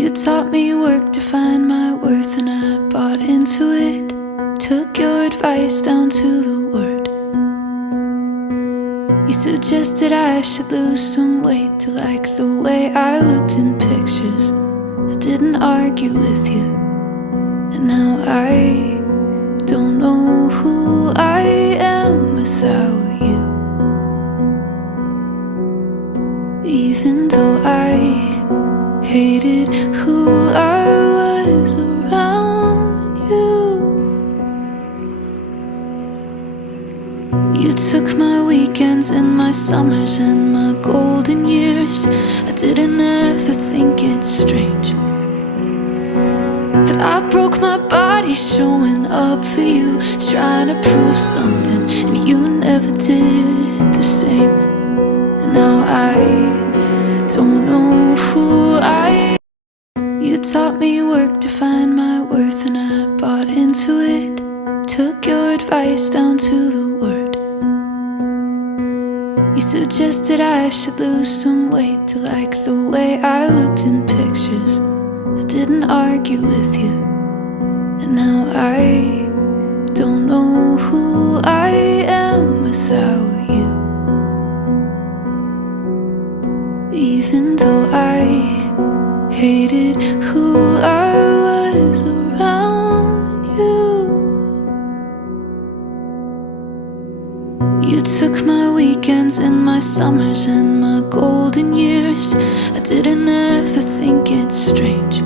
You taught me work to find my worth, and I bought into it. Took your advice down to the word. You suggested I should lose some weight to like the way I looked in pictures. I didn't argue with you, and now I don't know who I am without you. Even though I hated who I was around you. You took my weekends and my summers and my golden years. I didn't ever think it's strange that I broke my body showing up for you, trying to prove something, and you never did the same. And now I don't know who I am. You taught me work to find my worth, and I bought into it. Took your advice down to the word. You suggested I should lose some weight to like the way I looked in pictures. I didn't argue with you, and now I don't know who I am without you. Even though I hated who I was around you. You took my weekends and my summers and my golden years. I didn't ever think it's strange